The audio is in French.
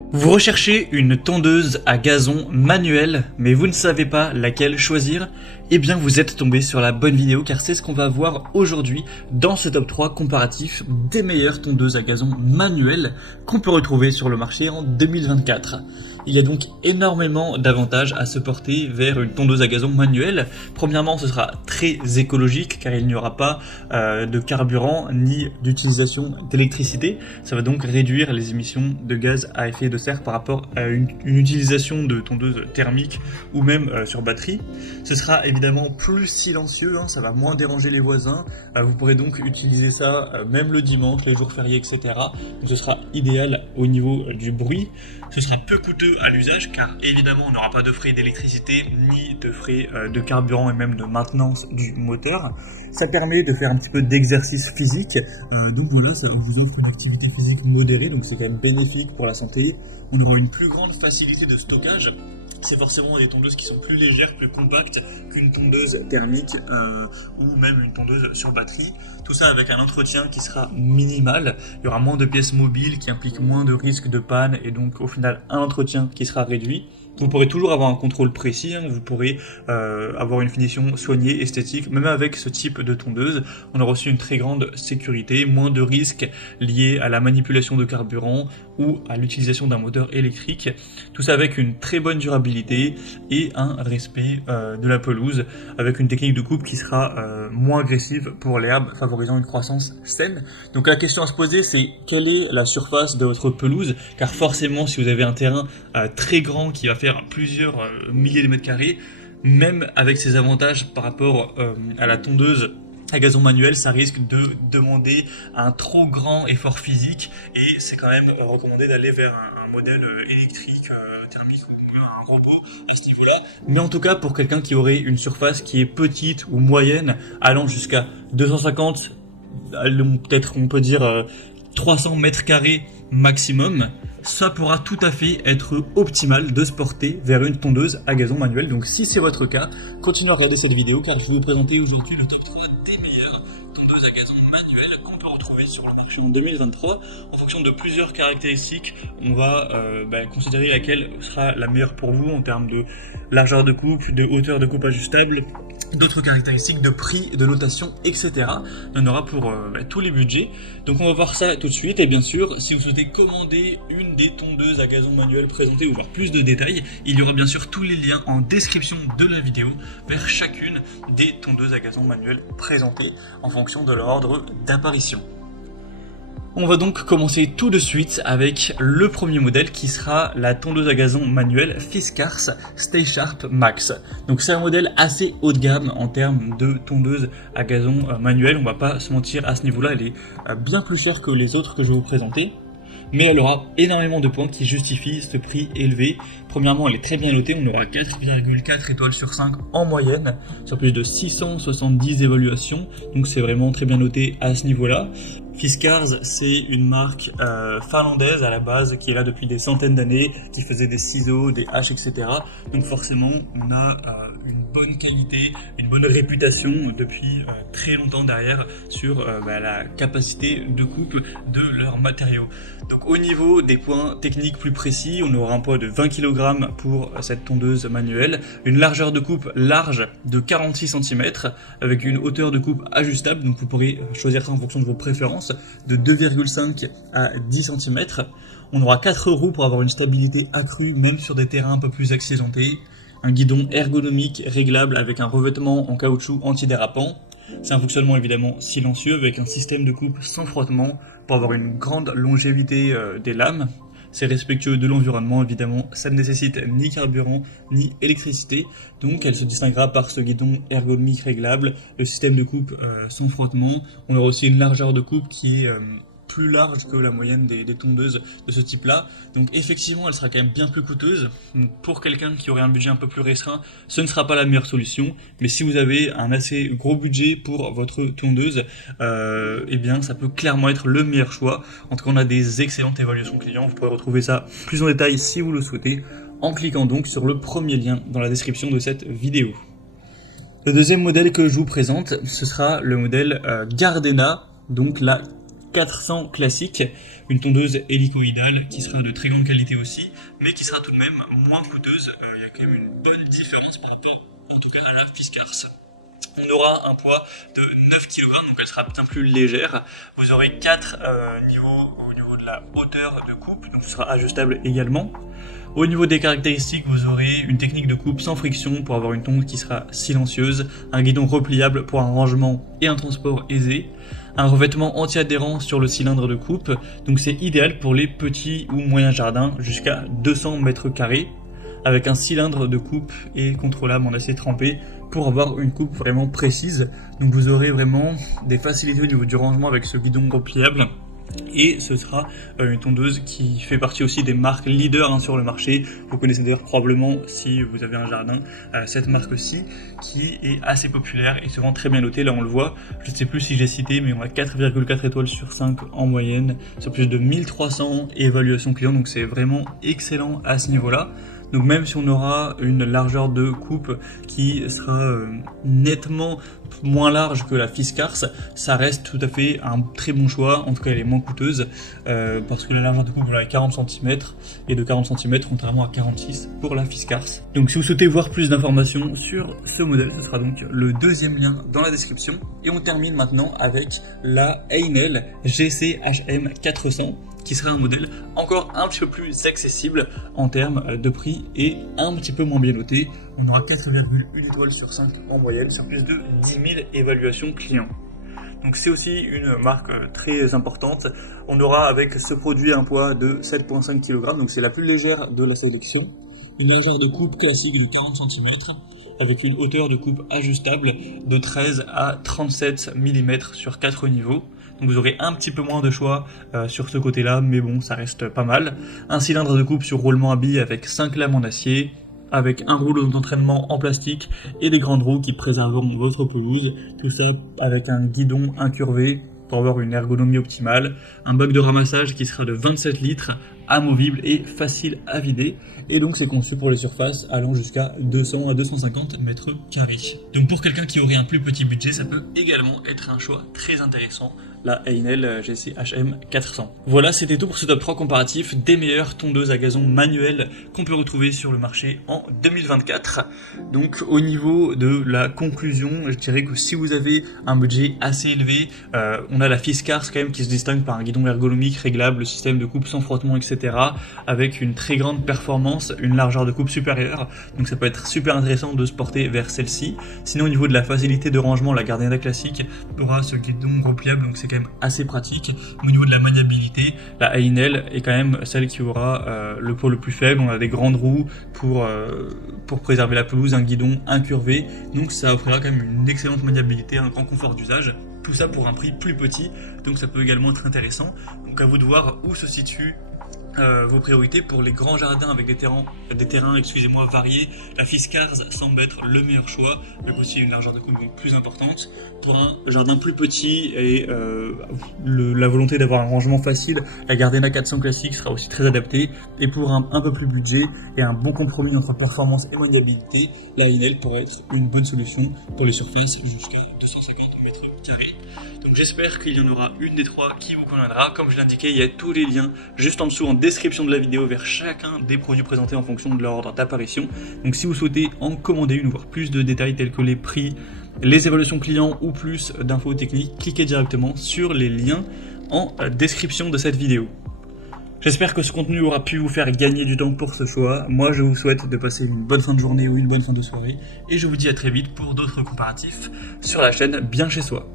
Vous recherchez une tondeuse à gazon manuelle, mais vous ne savez pas laquelle choisir? Eh bien vous êtes tombé sur la bonne vidéo car c'est ce qu'on va voir aujourd'hui dans ce top 3 comparatif des meilleures tondeuses à gazon manuelles qu'on peut retrouver sur le marché en 2024. Il y a donc énormément d'avantages à se porter vers une tondeuse à gazon manuelle. Premièrement, ce sera très écologique car il n'y aura pas de carburant ni d'utilisation d'électricité. Ça va donc réduire les émissions de gaz à effet de serre par rapport à une utilisation de tondeuse thermique ou même sur batterie. Ce sera évidemment plus silencieux, ça va moins déranger les voisins. Vous pourrez donc utiliser ça même le dimanche, les jours fériés, etc. Donc ce sera idéal au niveau du bruit. Ce sera peu coûteux à l'usage car évidemment on n'aura pas de frais d'électricité ni de frais de carburant et même de maintenance du moteur. Ça permet de faire un petit peu d'exercice physique, donc voilà, ça vous offre une activité physique modérée, donc c'est quand même bénéfique pour la santé. On aura une plus grande facilité de stockage. C'est forcément des tondeuses qui sont plus légères, plus compactes qu'une tondeuse thermique ou même une tondeuse sur batterie. Tout ça avec un entretien qui sera minimal. Il y aura moins de pièces mobiles qui impliquent moins de risques de panne et donc au final un entretien qui sera réduit. Vous pourrez toujours avoir un contrôle précis, vous pourrez avoir une finition soignée, esthétique, même avec ce type de tondeuse. On aura aussi une très grande sécurité, moins de risques liés à la manipulation de carburant ou à l'utilisation d'un moteur électrique. Tout ça avec une très bonne durabilité et un respect de la pelouse, avec une technique de coupe qui sera moins agressive pour l'herbe, favorisant une croissance saine. Donc la question à se poser, c'est quelle est la surface de votre pelouse, car forcément si vous avez un terrain très grand qui va faire plusieurs milliers de mètres carrés, même avec ses avantages par rapport à la tondeuse à gazon manuel, ça risque de demander un trop grand effort physique et c'est quand même recommandé d'aller vers un modèle électrique, thermique ou un robot à ce niveau-là. Mais en tout cas, pour quelqu'un qui aurait une surface qui est petite ou moyenne, allant jusqu'à 250, peut-être on peut dire 300 mètres carrés maximum, ça pourra tout à fait être optimal de se porter vers une tondeuse à gazon manuel. Donc si c'est votre cas, continuez à regarder cette vidéo car je vais vous présenter aujourd'hui le top 3 des meilleures tondeuses à gazon manuelles qu'on peut retrouver sur le marché en 2023. En fonction de plusieurs caractéristiques, on va considérer laquelle sera la meilleure pour vous en termes de largeur de coupe, de hauteur de coupe ajustable, d'autres caractéristiques de prix, de notation, etc. Il y en aura pour tous les budgets. Donc on va voir ça tout de suite. Et bien sûr, si vous souhaitez commander une des tondeuses à gazon manuel présentées ou voir plus de détails, il y aura bien sûr tous les liens en description de la vidéo vers chacune des tondeuses à gazon manuel présentées en fonction de leur ordre d'apparition. On va donc commencer tout de suite avec le premier modèle qui sera la tondeuse à gazon manuelle Fiskars Stay Sharp Max. Donc c'est un modèle assez haut de gamme en termes de tondeuse à gazon manuelle, on va pas se mentir à ce niveau-là, elle est bien plus chère que les autres que je vais vous présenter. Mais elle aura énormément de points qui justifient ce prix élevé. Premièrement, elle est très bien notée, on aura 4,4 étoiles sur 5 en moyenne, sur plus de 670 évaluations, donc c'est vraiment très bien noté à ce niveau-là. Fiskars, c'est une marque finlandaise à la base qui est là depuis des centaines d'années, qui faisait des ciseaux, des haches, etc. Donc forcément, on a une bonne qualité, une bonne réputation depuis très longtemps derrière sur la capacité de coupe de leurs matériaux. Donc au niveau des points techniques plus précis, on aura un poids de 20 kg pour cette tondeuse manuelle, une largeur de coupe large de 46 cm avec une hauteur de coupe ajustable, donc vous pourrez choisir ça en fonction de vos préférences, de 2,5 à 10 cm. On aura 4 roues pour avoir une stabilité accrue même sur des terrains un peu plus accidentés, un guidon ergonomique réglable avec un revêtement en caoutchouc antidérapant. C'est un fonctionnement évidemment silencieux avec un système de coupe sans frottement pour avoir une grande longévité des lames. C'est respectueux de l'environnement, évidemment, ça ne nécessite ni carburant ni électricité, donc elle se distinguera par ce guidon ergonomique réglable, le système de coupe sans frottement. On aura aussi une largeur de coupe qui est plus large que la moyenne des tondeuses de ce type-là. Donc effectivement, elle sera quand même bien plus coûteuse. Donc, pour quelqu'un qui aurait un budget un peu plus restreint, ce ne sera pas la meilleure solution. Mais si vous avez un assez gros budget pour votre tondeuse, eh bien ça peut clairement être le meilleur choix. En tout cas, on a des excellentes évaluations clients. Vous pourrez retrouver ça plus en détail si vous le souhaitez, en cliquant donc sur le premier lien dans la description de cette vidéo. Le deuxième modèle que je vous présente, ce sera le modèle Gardena, donc la 400 classique, une tondeuse hélicoïdale qui sera de très grande qualité aussi, mais qui sera tout de même moins coûteuse. Il y a quand même une bonne différence par rapport en tout cas à la Fiskars. On aura un poids de 9 kg, donc elle sera bien plus légère. Vous aurez 4 niveaux au niveau de la hauteur de coupe, donc ce sera ajustable également. Au niveau des caractéristiques, vous aurez une technique de coupe sans friction pour avoir une tonde qui sera silencieuse, un guidon repliable pour un rangement et un transport aisé, un revêtement anti-adhérent sur le cylindre de coupe, donc c'est idéal pour les petits ou moyens jardins jusqu'à 200 mètres carrés, avec un cylindre de coupe et contrôlable en acier trempé pour avoir une coupe vraiment précise. Donc vous aurez vraiment des facilités au niveau du rangement avec ce guidon repliable. Et ce sera une tondeuse qui fait partie aussi des marques leaders sur le marché. Vous connaissez d'ailleurs probablement, si vous avez un jardin, cette marque-ci qui est assez populaire et souvent très bien notée. Là on le voit, je ne sais plus si je l'ai cité, mais on a 4,4 étoiles sur 5 en moyenne, sur plus de 1300 évaluations clients, donc c'est vraiment excellent à ce niveau-là. Donc même si on aura une largeur de coupe qui sera nettement moins large que la Fiskars, ça reste tout à fait un très bon choix. En tout cas elle est moins coûteuse parce que la largeur de coupe voilà, est 40 cm et de 40 cm contrairement à 46 pour la Fiskars. Donc si vous souhaitez voir plus d'informations sur ce modèle, ce sera donc le deuxième lien dans la description. Et on termine maintenant avec la Heinel GC-HM 400. Qui sera un modèle encore un petit peu plus accessible en termes de prix et un petit peu moins bien noté. On aura 4,1 étoiles sur 5 en moyenne sur plus de 10 000 évaluations clients. Donc c'est aussi une marque très importante. On aura avec ce produit un poids de 7,5 kg, donc c'est la plus légère de la sélection. Une largeur de coupe classique de 40 cm avec une hauteur de coupe ajustable de 13 à 37 mm sur 4 niveaux. Donc vous aurez un petit peu moins de choix sur ce côté-là, mais bon, ça reste pas mal. Un cylindre de coupe sur roulement à billes avec 5 lames en acier, avec un rouleau d'entraînement en plastique et des grandes roues qui préserveront votre pelouse. Tout ça avec un guidon incurvé pour avoir une ergonomie optimale. Un bac de ramassage qui sera de 27 litres, amovible et facile à vider. Et donc c'est conçu pour les surfaces allant jusqu'à 200 à 250 mètres carrés. Donc pour quelqu'un qui aurait un plus petit budget, ça peut également être un choix très intéressant, la Heinel GC-HM 400. Voilà, c'était tout pour ce top 3 comparatif des meilleures tondeuses à gazon manuelles qu'on peut retrouver sur le marché en 2024. Donc au niveau de la conclusion, je dirais que si vous avez un budget assez élevé, on a la Fiskars quand même qui se distingue par un guidon ergonomique réglable, le système de coupe sans frottement, etc. avec une très grande performance, une largeur de coupe supérieure, donc ça peut être super intéressant de se porter vers celle-ci. Sinon au niveau de la facilité de rangement, la Gardena classique aura ce guidon repliable, donc c'est quand même assez pratique. Au niveau de la maniabilité, la Heinel est quand même celle qui aura le poids le plus faible. On a des grandes roues pour préserver la pelouse, un guidon incurvé, donc ça offrira quand même une excellente maniabilité, un grand confort d'usage. Tout ça pour un prix plus petit, donc ça peut également être intéressant. Donc à vous de voir où se situe vos priorités. Pour les grands jardins avec des terrains variés, la Fiskars semble être le meilleur choix, avec aussi une largeur de coupe plus importante. Pour un jardin plus petit et la volonté d'avoir un rangement facile, la Gardena 400 classique sera aussi très adaptée. Et pour un peu plus budget et un bon compromis entre performance et maniabilité, la Heinel pourrait être une bonne solution pour les surfaces jusqu'à 250 mètres carrés. J'espère qu'il y en aura une des trois qui vous conviendra. Comme je l'ai indiqué, il y a tous les liens juste en dessous en description de la vidéo vers chacun des produits présentés en fonction de leur ordre d'apparition. Donc si vous souhaitez en commander une ou voir plus de détails tels que les prix, les évaluations clients ou plus d'infos techniques, cliquez directement sur les liens en description de cette vidéo. J'espère que ce contenu aura pu vous faire gagner du temps pour ce choix. Moi, je vous souhaite de passer une bonne fin de journée ou une bonne fin de soirée. Et je vous dis à très vite pour d'autres comparatifs sur la chaîne Bien Chez Soi.